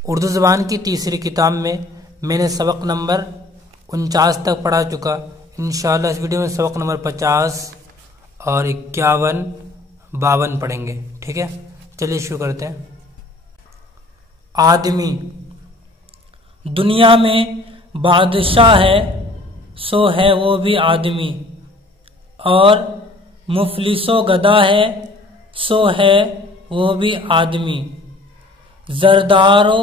उर्दू ज़बान की तीसरी किताब में मैंने सबक नंबर 49 तक पढ़ा चुका। इंशाअल्लाह इस वीडियो में सबक नंबर 50 और 51, 52 पढ़ेंगे। ठीक है, चलिए शुरू करते हैं। आदमी। दुनिया में बादशाह है सो है वो भी आदमी, और मुफलिसो गदा है सो है वो भी आदमी। जरदारो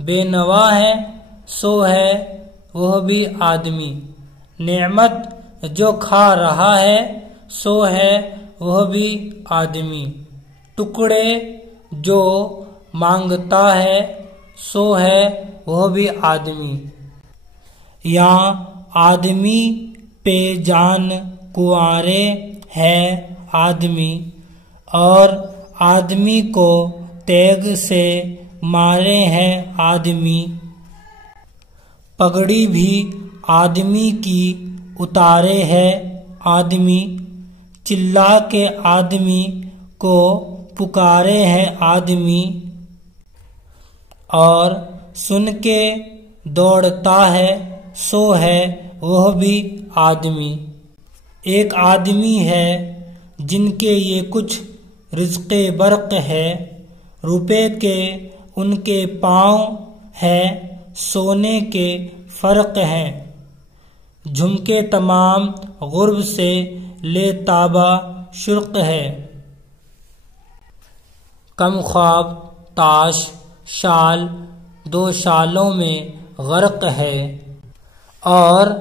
बेनवा है सो है वह भी आदमी। नेमत जो खा रहा है सो है वह भी आदमी। टुकड़े जो मांगता है सो है वह भी आदमी। यहाँ आदमी पे जान कुंवारे है आदमी, और आदमी को तेग से मारे हैं आदमी। पगड़ी भी आदमी की उतारे है आदमी, चिल्ला के आदमी को पुकारे हैं आदमी। और सुन के दौड़ता है सो है वह भी आदमी। एक आदमी है जिनके ये कुछ रिज़्क़े बर्क़ है, रुपए के उनके पाँव है, सोने के फ़र्क हैं। झुमके तमाम गुर्ब से ले ताबा शुर्क है। कम ख्वाब ताश शाल दो शालों में गर्क है, और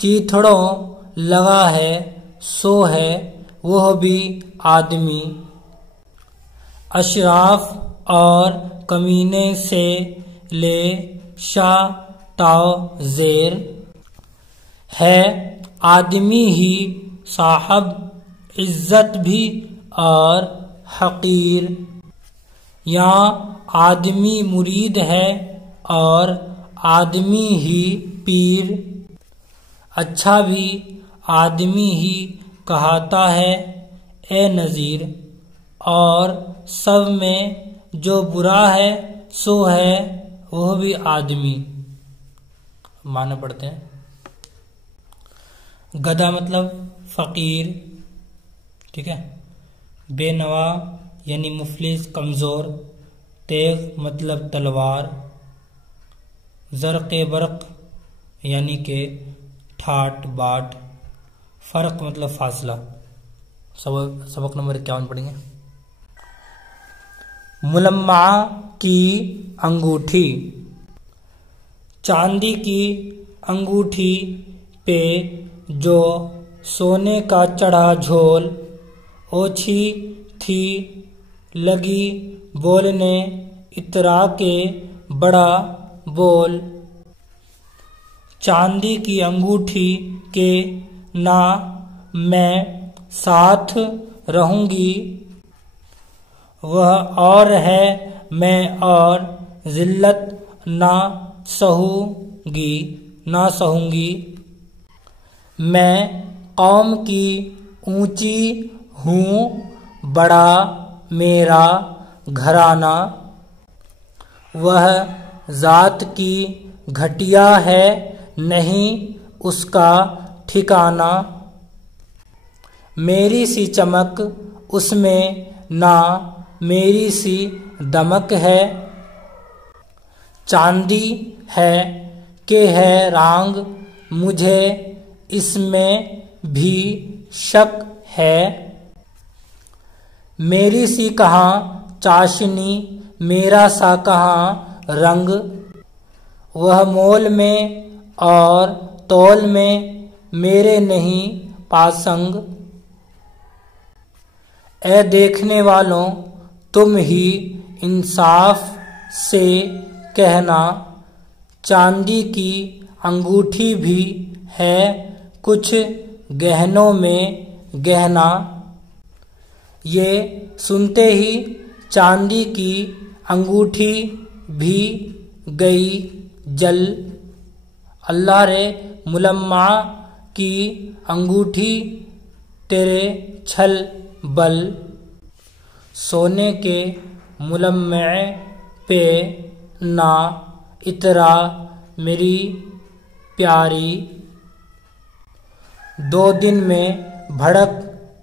चीथड़ों लगा है सो है वह भी आदमी। अशराफ और कमीने से ले शाह ताओ ज़ेर है आदमी ही साहब इज्जत भी और हकीर। यहाँ आदमी मुरीद है और आदमी ही पीर। अच्छा भी आदमी ही कहता है ए नज़ीर, और सब में जो बुरा है सो है वह भी आदमी। माना पढ़ते हैं। गधा मतलब फ़कीर, ठीक है। बेनवा यानी मुफलिस कमज़ोर। तेग मतलब तलवार। ज़र्क़े बर्क़ यानी के ठाट बाट। फ़र्क मतलब फासला। सबक नंबर 51 पढ़ेंगे। मुलम्मा की अंगूठी। चांदी की अंगूठी पे जो सोने का चढ़ा झोल, ओछी थी लगी बोलने इतरा के बड़ा बोल। चांदी की अंगूठी के ना मैं साथ रहूंगी, वह और है मैं और जिल्लत ना सहूंगी। मैं कौम की ऊंची हूँ, बड़ा मेरा घराना। वह जात की घटिया है नहीं उसका ठिकाना। मेरी सी चमक उसमें ना मेरी सी दमक है। चांदी है कि है रांग मुझे इसमें भी शक है। मेरी सी कहाँ चाशनी मेरा सा कहाँ रंग। वह मोल में और तौल में मेरे नहीं पासंग। ए देखने वालों तुम ही इंसाफ से कहना, चांदी की अंगूठी भी है कुछ गहनों में गहना। ये सुनते ही चांदी की अंगूठी भी गई जल। अल्लाह रे मुलम्मा की अंगूठी तेरे छल बल। सोने के मुलम्मे पे ना इतरा मेरी प्यारी। 2 दिन में भड़क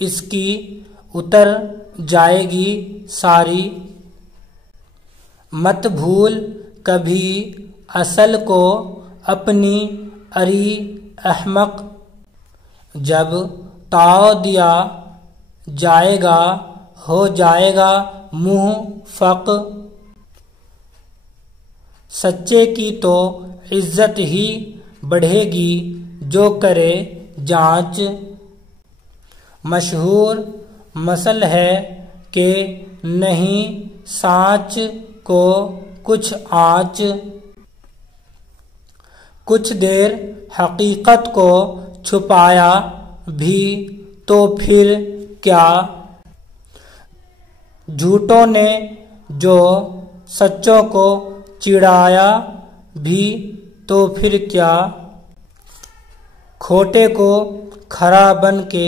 इसकी उतर जाएगी सारी। मत भूल कभी असल को अपनी अरी अहमक। जब ताव दिया जाएगा हो जाएगा मुंह फक। सच्चे की तो इज्जत ही बढ़ेगी जो करे जांच। मशहूर मसल है कि नहीं सांच को कुछ आँच। कुछ देर हकीकत को छुपाया भी तो फिर क्या। झूठों ने जो सच्चों को चिढ़ाया भी तो फिर क्या। खोटे को खरा बन के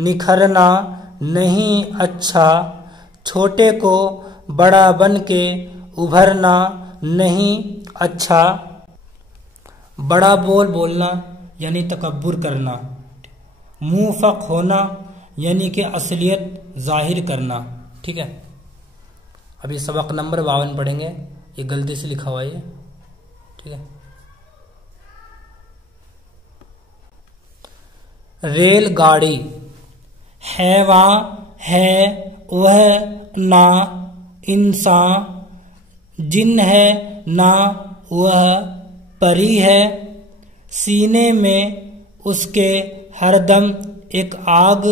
निखरना नहीं अच्छा। छोटे को बड़ा बन के उभरना नहीं अच्छा। बड़ा बोल बोलना यानी तकब्बुर करना। मुंह फक होना यानी कि असलियत जाहिर करना। ठीक है, अभी सबक नंबर 52 पढ़ेंगे। ये गलती से लिखा हुआ है, ठीक है। रेलगाड़ी हैवां है वह ना इंसान। जिन है ना वह परी है। सीने में उसके हरदम एक आग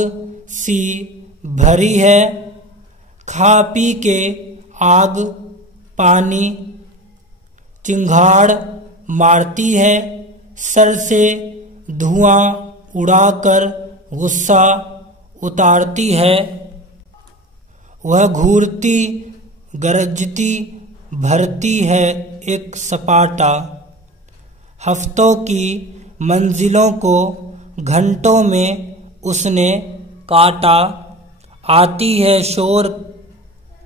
सी भरी है। खा पी के आग पानी चिंगाड़ मारती है। सर से धुआं उड़ाकर गुस्सा उतारती है। वह घूरती गरजती भरती है एक सपाटा। हफ्तों की मंजिलों को घंटों में उसने काटा। आती है शोर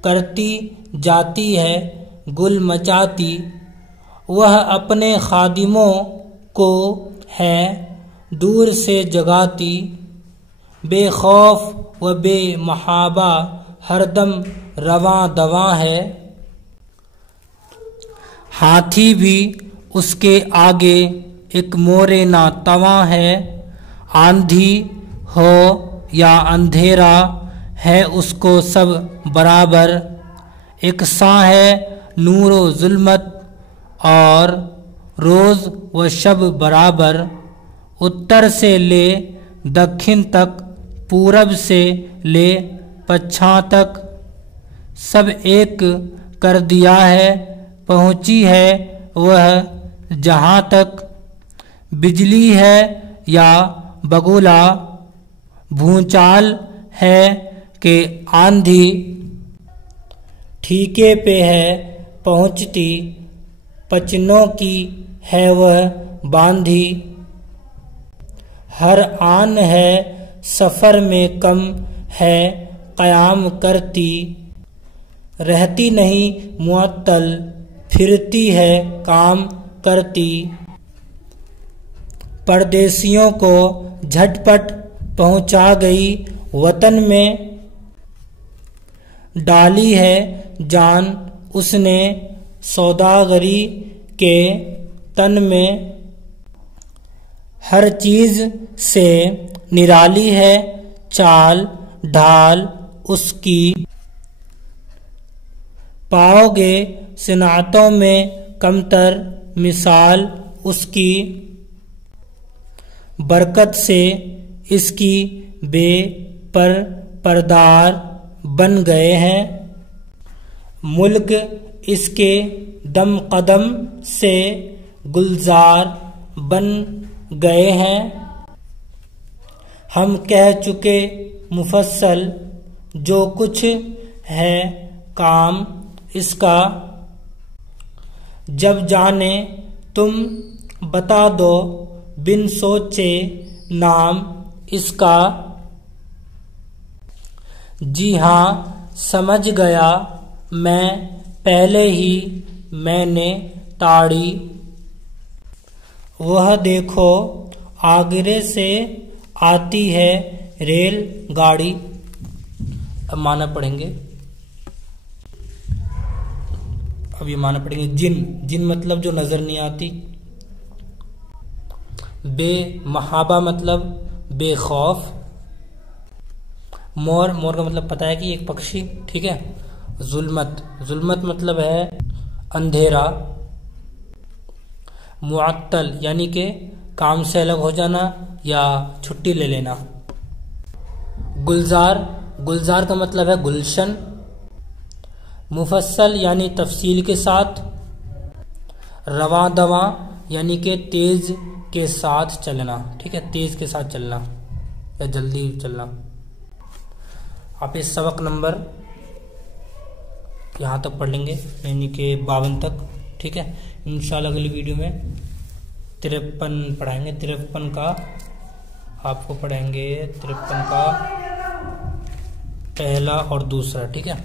करती जाती है गुल मचाती। वह अपने खादिमों को है दूर से जगाती। बेखौफ व बेमहाबा हरदम रवां दवां है। हाथी भी उसके आगे एक मोरे ना तवां है। आंधी हो या अंधेरा है उसको सब बराबर। एक सा है नूरो जुल्मत और रोज व शब बराबर। उत्तर से ले दक्षिण तक पूरब से ले पश्चिम तक सब एक कर दिया है। पहुंची है वह जहां तक। बिजली है या बगुला भूचाल है कि आंधी। ठीके पे है पहुंचती पचनों की है वह बांधी। हर आन है सफर में कम है कयाम करती। रहती नहीं मुअत्तल फिरती है काम करती। परदेसियों को झटपट पहुंचा गई वतन में। डाली है जान उसने सौदागरी के तन में। हर चीज से निराली है चाल ढाल उसकी। पाओगे सिनातों में कमतर मिसाल उसकी। बरकत से इसकी बेपर परदार बन गए हैं। मुल्क इसके दम कदम से गुलजार बन गए हैं। हम कह चुके मुफस्सल जो कुछ है काम इसका। जब जाने तुम बता दो बिन सोचे नाम इसका। जी हाँ समझ गया मैं पहले ही मैंने ताड़ी, वह देखो आगरे से आती है रेलगाड़ी। अब माना पढ़ेंगे, अब ये माना पड़ेंगे जिन, जिन मतलब जो नजर नहीं आती। बेमहाबा मतलब बेखौफ। मोर, मोर का मतलब पता है कि एक पक्षी, ठीक है। जुल्मत, जुल्मत मतलब है अंधेरा। मुअत्तल यानी कि काम से अलग हो जाना या छुट्टी ले लेना। गुलजार, गुलजार का मतलब है गुलशन। मुफस्सल यानी तफसील के साथ। रवा दवा यानी कि तेज के साथ चलना, ठीक है, तेज के साथ चलना या जल्दी चलना। आप इस सबक नंबर यहाँ तक पढ़ लेंगे, यानी कि 52 तक, ठीक है। इंशाल्लाह अगली वीडियो में 53 पढ़ाएंगे। 53 का आपको पढ़ाएंगे, 53 का पहला और दूसरा, ठीक है।